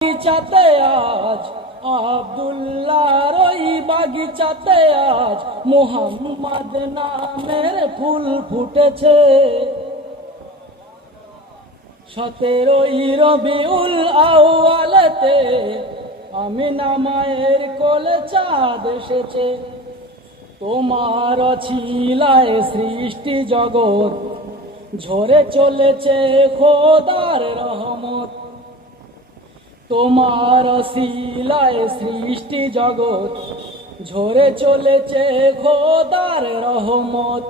বাগিচাতে আজ, আব্দুল্লাহর ওই বাগিচাতে আজ, মোহাম্মদ নামের ফুল ফুটেছে। সতেরোই রবিউল আউয়ালেতে আমিনা মায়ের কোলে চাঁদ এসেছে। তোমার ছিলায় সৃষ্টি জগৎ, ঝরে চলেছে খোদার তোমার শিলায় সৃষ্টি জগৎ, ঝরে চলেছে খোদার রহমত।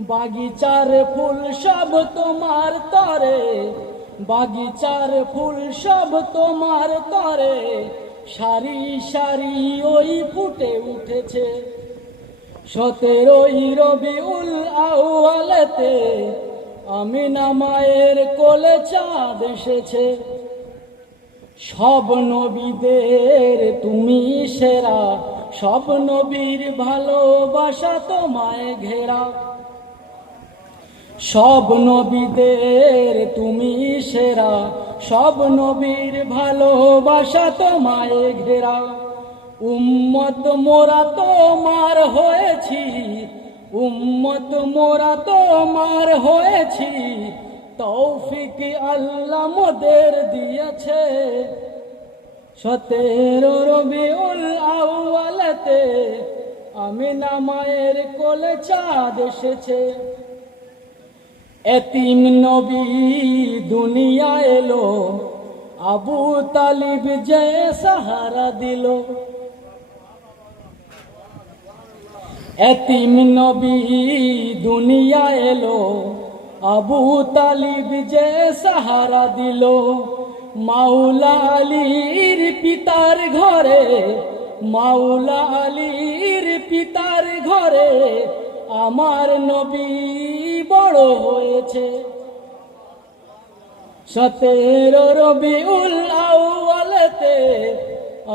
বাগিচার ফুল সব তোমার তরে, বাগিচার ফুল সব তোমার তরে। সারি সারি ওই ফুটে উঠেছে। সতেরোই রবি রবিউল আউয়ালেতে আমিনা মায়ের কোলে চাঁদ এসেছে। সব নবীদের তুমি সেরা, সব নবীর ভালোবাসা তোমায় ঘেরা। সব নবীদের তুমি সেরা, সব নবীর ভালোবাসা তোমায় ঘেরা। উম্মত মোরা তোমার হয়েছি, উম্মত মোরা তোমার হয়েছি তৌফিক আল্লাহ মোদের দিয়েছে। সতেরো রবিউল আউয়ালেতে আমিনা মায়ের কোলে চাঁদ এসেছে। এতিম নবী দুনিয়া এলো, আবু তালিব যে সাহারা দিল। এতিম নবী দুনিয়া এলো আবু তালিব যে সাহারা দিল মাওলা আলীর পিতার ঘরে মাওলা আলীর পিতার ঘরে আমার নবী বড় হয়েছে। সতেরো রবিউল আউয়ালেতে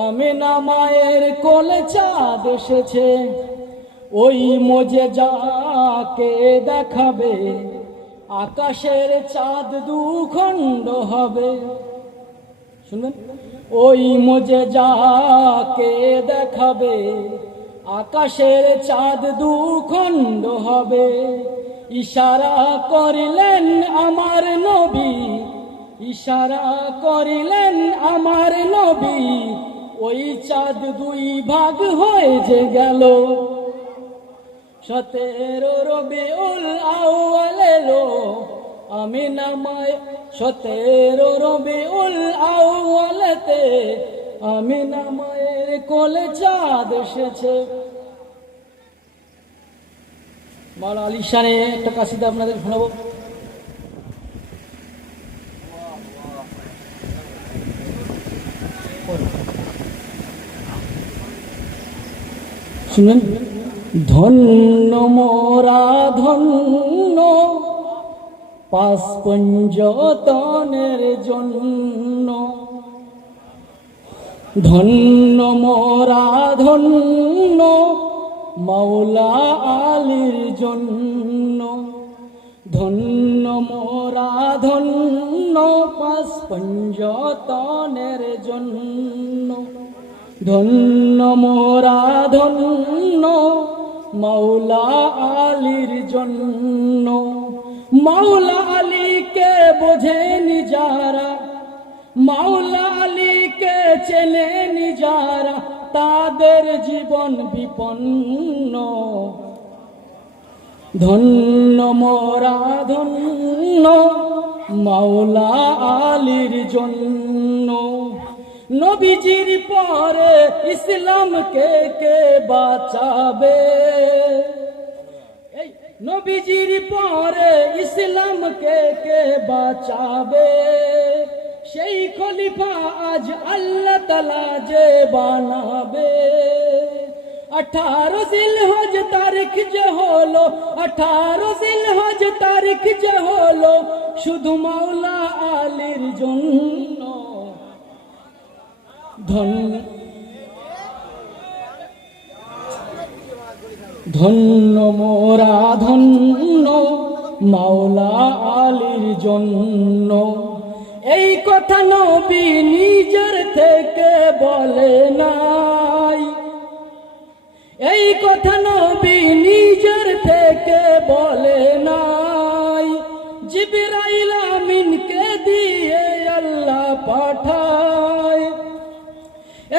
আমিনা মায়ের কোলে চাঁদ এসেছে, ওই মজে যাকে দেখাবে? আকাশের চাঁদ দুখণ্ড হবে। শুনবেন? ওই মজে যাকে দেখাবে, আকাশের চাঁদ দুখণ্ড হবে। ইশারা করিলেন আমার নবী, ইশারা করিলেন আমার নবী, ওই চাঁদ দুই ভাগ হয়ে যে গেল। সতেরো রবিউল আউয়াল এলো আমি নামায় সতেরো রবিউল আউয়ালেতে আমি নামায়ের কোলে চাঁদ এসেছে। মাল আলিশানে একটা কাশিদা আপনাদের শোনাবো। শুনেন। ধন্য মোরা, ধন্য। পাঁচ জন্য। ধন্য মোরা, ধন্য। মাওলা আলীর জন্য। ধন্য মোরা, ধন্য। পাঁচ জন্য। ধন্য মোরা, ধন্য। মাওলা আলীর জন্য। মাওলা আলীকে বোঝেনি যারা, মাওলা আলীকে চেনেনি যারা, তাদের জীবন বিপন্ন। ধন্য, মোরা ধন্য, মাওলা আলীর জন্য। নবীজির পরে ইসলামকে কে বাঁচাবে? নবীজির পরে ইসলামকে কে বাঁচাবে? সেই খলিফা আজ আল্লাহ তালা যে বানাবে। আঠারো জিল হজ তারিখ যে হলো, আঠারো জিল হজ তারিখ যে হলো, শুধু মাওলা আলীর জন্য। ধন্য। ধন্য প্রাধান্য মাওলা আলীর জন্য। এই কথা নবী নিজের থেকে বলে নাই। এই কথা নবী নিজের থেকে বলে নাই। জিবিরাইল আমিনকে দিয়ে আল্লাহ পাঠায়।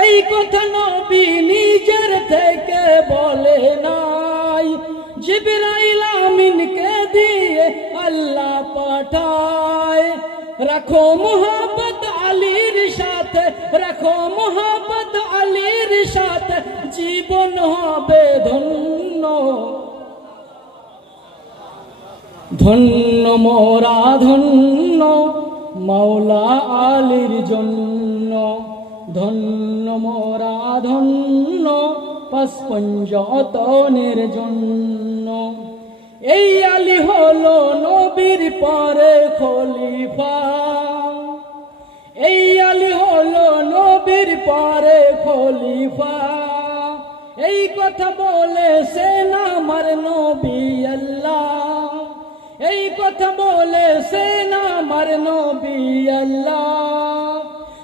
এই কথা নবী নিজের থেকে বলে না জিবরাইল আমিনকে দিয়ে আল্লাহ পাঠায়। রাখো মোহাম্মত আলীর সাথে, রাখো মোহাম্মত আলীর সাথে, জীবন হবে ধন্য। ধন্য মোরা ধন্য, মাওলা আলীর জন্য। ধন্য মোরা ধন্য পাঁচপঞ্জতনের জন্য এই আলী হলো নবীর পরে খলিফা। এই আলী হলো নবীর পরে খলিফা। এই কথা বলে সে না আমার নবী আল্লাহ। এই কথা বলে সে না আমার নবী আল্লাহ।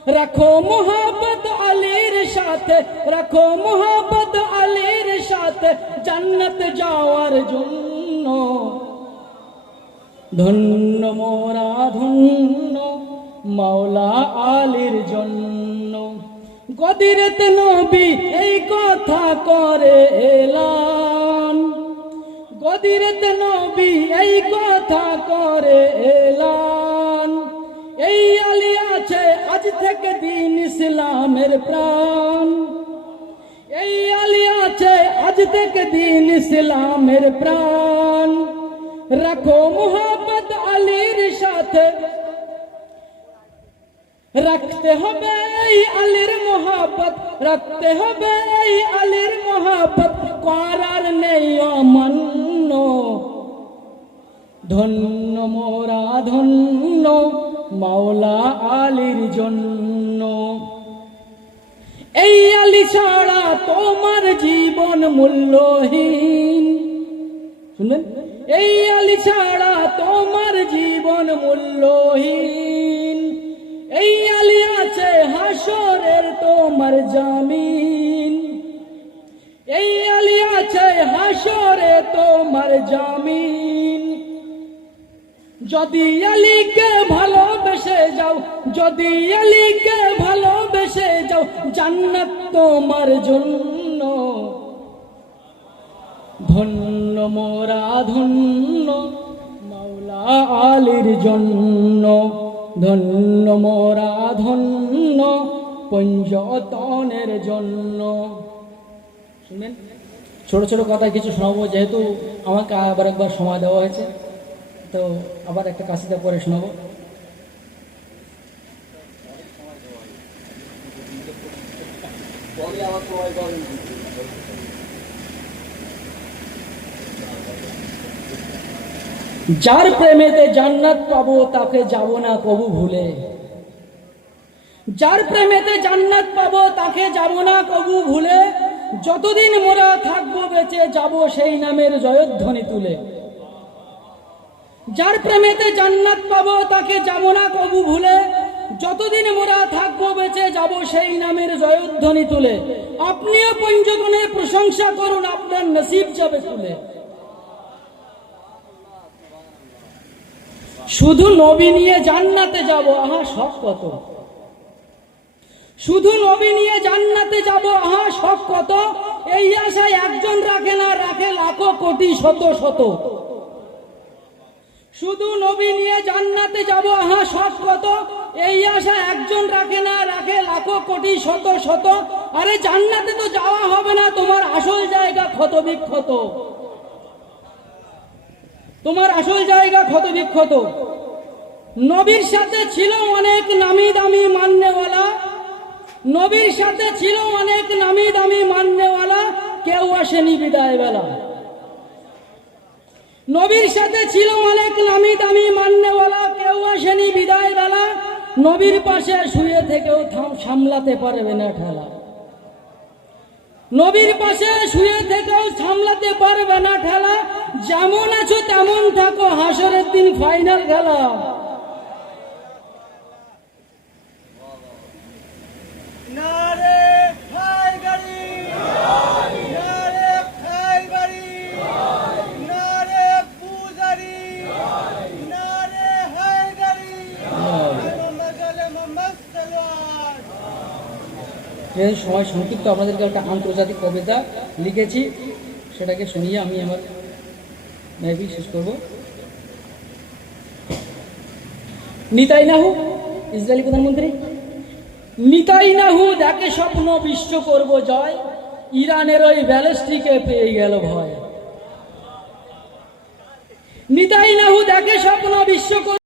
রাখো মোহাম্মদ আলীর সাথে, রাখো মোহাম্মদ আলীর সাথে, জান্নাত যাওয়ার জন্য। ধন্য মোরা, ধন্য মাওলা আলীর জন্য। গদিরত নবী এই কথা করে এলান। গদিরত নবী এই কথা করে এলান। আজ থেকে দিন ইসলামের প্রাণ। এই আলী আছে, আজ থেকে দিন ইসলামের প্রাণ। রাখো মোহাম্মদ আলীর সাথে। রাখতে হবে এই আলীর মোহাব্বত, রাখতে হবে এই আলীর মোহাব্বত। করার নেই অমান্য। ধন্য মোরা ধন্য। মাওলা আলীর জন্য। এই আলী ছাড়া তোমার জীবন মূল্যহীন। শুনলেন? এই আলী ছাড়া তোমার জীবন মূল্যহীন। এই আলী আছে হাসরের তোমার জামিন। এই আলী আছে হাসরে তোমার জামিন। যদি আলীকে ভালোবেসে যাও, যদি আলীকে ভালোবেসে যাও, জান্নাত তোমার জন্য। ধন্য মোরা ধন্য, মাওলা আলীর জন্য। ধন্য মোরা ধন্য, পঞ্জতনের জন্য। শুনেন, ছোট ছোট কথা কিছু শোনাবো, যেহেতু আমাকে আবার একবার সময় দেওয়া হয়েছে। তো আবার একটা কাশিতে পরে শোনাবো। যার প্রেমেতে জান্নাত পাবো, তাকে যাব না কবু ভুলে। যার প্রেমেতে জান্নাত পাবো, তাকে যাব না কবু ভুলে। যতদিন মোরা থাকব, বেঁচে যাব সেই নামের জয়ধ্বনি তুলে। যার প্রেমেতে জান্নাত পাবো, তাকে যাব না কবু ভুলে। যতদিন মোরা থাকব, বেঁচে যাব সেই নামের জয়ধ্বনি তুলে। আপনিও পঞ্চগণের প্রশংসা করুন, আপনার নসিব যাবে খুলে শুধু নবী নিয়ে জান্নাতে যাব, আহা সব কত। শুধু নবী নিয়ে জান্নাতে যাব, আহা সব কত। এই আশায় একজন রাখে না, রাখে লাখো, কোটি, শত শত। শুধু নবী নিয়ে জান্নাতে যাব, আহা, সব কত? এই আশা একজন রাখে না, রাখে লাখো, কোটি, শত শত। আরে জান্নাতে তো যাওয়া হবে না, তোমার আসল জায়গা ক্ষত বিক্ষত তোমার আসল জায়গা ক্ষত বিক্ষত নবীর সাথে ছিল অনেক নামি দামি মান্যওয়ালা। নবীর সাথে ছিল অনেক নামি দামি মান্যওয়ালা। কেউ আসেনি বিদায় বেলা নবীর সাথে ছিল অনেক নামি দামি মান্যওয়ালা, কেউ আসেনি বিদায় বেলা। নবীর পাশে শুয়ে থেকেও থাম সামলাতে পারবে না ঠেলা। নবীর পাশে শুয়ে থেকেও সামলাতে পারবে না ঠেলা। যেমন আছো তেমন থাকো, হাসরের দিন ফাইনাল খেলা। যেহেতু সময় সংক্ষিপ্ত আপনাদেরকে একটা আন্তর্জাতিক কবিতা লিখেছি, সেটাকে শুনিয়ে আমি আমার মেবি শেষ করব। নিতাই নাহু, ইসরায়েলি প্রধানমন্ত্রী, নিতাই নাহু দেখে স্বপ্ন বিশ্ব করব জয়, ইরানের ওই ব্যালিস্টিকে পেয়ে গেল ভয়। নিতাই নাহু দেখে স্বপ্ন বিশ্ব